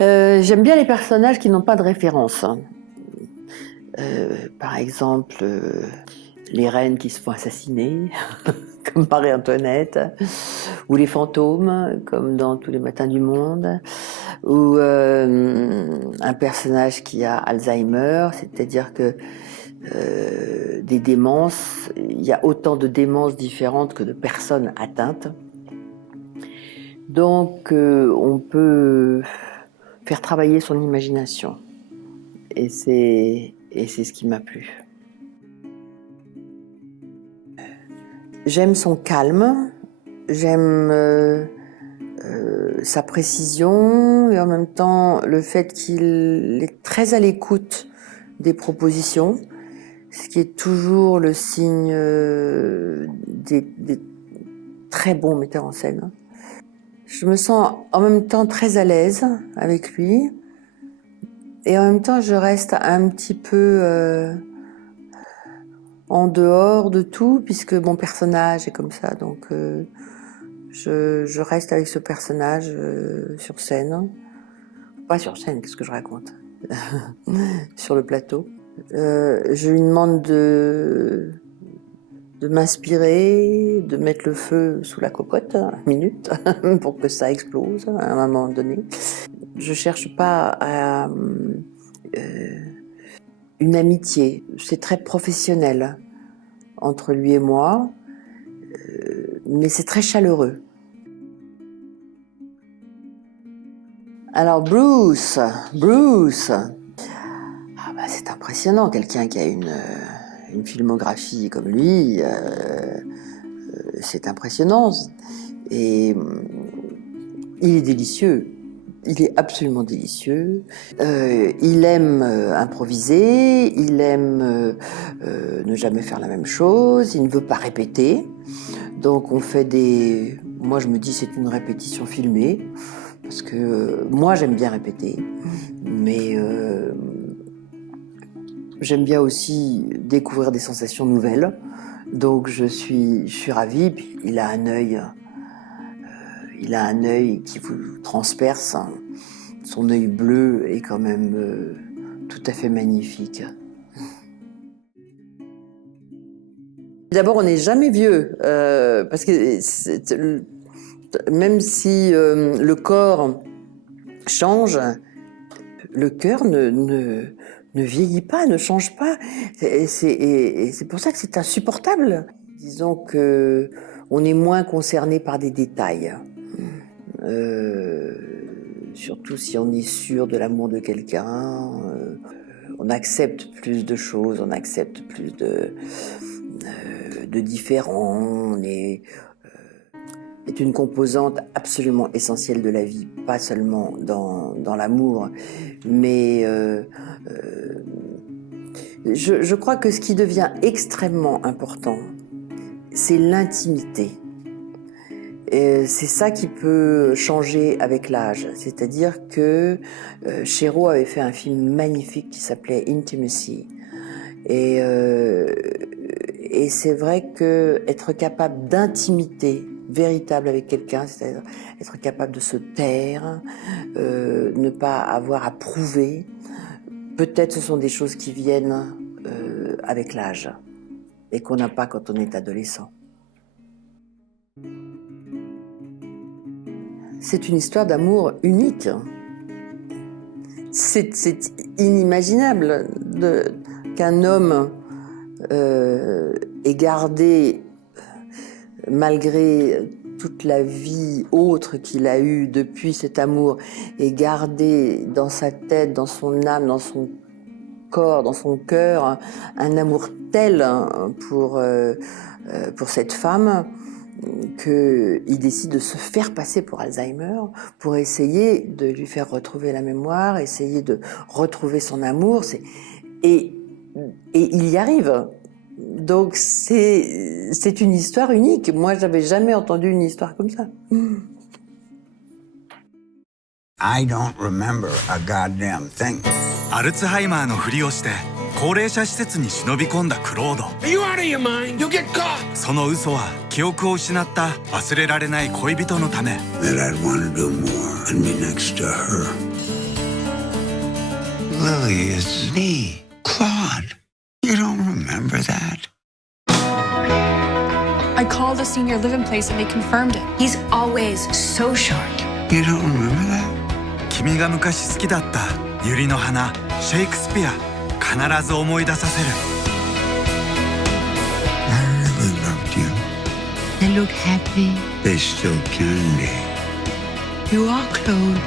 J'aime bien les personnages qui n'ont pas de référence. Par exemple, les reines qui se font assassiner, comme Marie-Antoinette, ou les fantômes, comme dans Tous les matins du monde, ou un personnage qui a Alzheimer, c'est-à-dire que des démences, il y a autant de démences différentes que de personnes atteintes. Donc on peut faire travailler son imagination. Et c'est ce qui m'a plu. J'aime son calme, j'aime sa précision et en même temps le fait qu'il est très à l'écoute des propositions, ce qui est toujours le signe des très bons metteurs en scène. Je me sens en même temps très à l'aise avec lui et en même temps je reste un petit peu en dehors de tout puisque mon personnage est comme ça, donc je reste avec ce personnage sur scène. Pas sur scène, qu'est-ce que je raconte? Sur le plateau. Je lui demande de m'inspirer, de mettre le feu sous la cocotte, 1 minute, pour que ça explose à un moment donné. Je cherche pas à une amitié, c'est très professionnel entre lui et moi, mais c'est très chaleureux. Alors Bruce, c'est impressionnant, quelqu'un qui a une filmographie comme lui, c'est impressionnant. Et il est délicieux, il est absolument délicieux. Il aime improviser, il aime ne jamais faire la même chose, il ne veut pas répéter. Donc on fait moi je me dis c'est une répétition filmée, parce que moi j'aime bien répéter, mais j'aime bien aussi découvrir des sensations nouvelles. Donc je suis ravie. Puis il a un œil qui vous transperce. Son œil bleu est quand même tout à fait magnifique. D'abord, on n'est jamais vieux, parce que même si le corps change, le cœur ne vieillit pas, ne change pas. Et c'est pour ça que c'est insupportable. Disons que on est moins concerné par des détails. Surtout si on est sûr de l'amour de quelqu'un. On accepte plus de choses, on accepte plus de différents. Est une composante absolument essentielle de la vie, pas seulement dans l'amour, mais je crois que ce qui devient extrêmement important, c'est l'intimité. C'est ça qui peut changer avec l'âge. C'est-à-dire que Chéreau avait fait un film magnifique qui s'appelait Intimacy. Et c'est vrai que être capable d'intimité véritable avec quelqu'un, c'est-à-dire être capable de se taire, ne pas avoir à prouver, peut-être ce sont des choses qui viennent avec l'âge et qu'on n'a pas quand on est adolescent. C'est une histoire d'amour unique. C'est inimaginable qu'un homme ait gardé, malgré toute la vie autre qu'il a eue depuis cet amour, ait gardé dans sa tête, dans son âme, dans son corps, dans son cœur, un amour tel pour cette femme, qu'il décide de se faire passer pour Alzheimer pour essayer de lui faire retrouver la mémoire, essayer de retrouver son amour. Et il y arrive. Donc c'est une histoire unique. Moi, j'avais jamais entendu une histoire comme ça. I don't remember a goddamn thing. アルツハイマーのふりをして高齢者施設に忍び込んだクロード。 Are you out of your mind? You'll get caught! その嘘は記憶を失った忘れられない恋人のため。 That I'd want to do more than be next to her. Lily is me, Claude. You don't remember that? I called the senior living place and they confirmed it. He's always so sharp. You don't remember that? 君が昔好きだった百合の花、シェイクスピア、必ず思い出させる。I really loved you. They look happy. They still can be. You are Claude.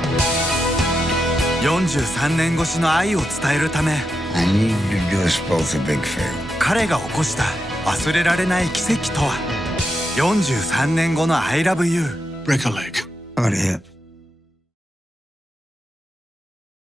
43年越しの愛を伝えるため、 I need to do us both a big favor. 彼が起こした忘れられない奇跡とは。43年後の I love you。 Break a leg. About it.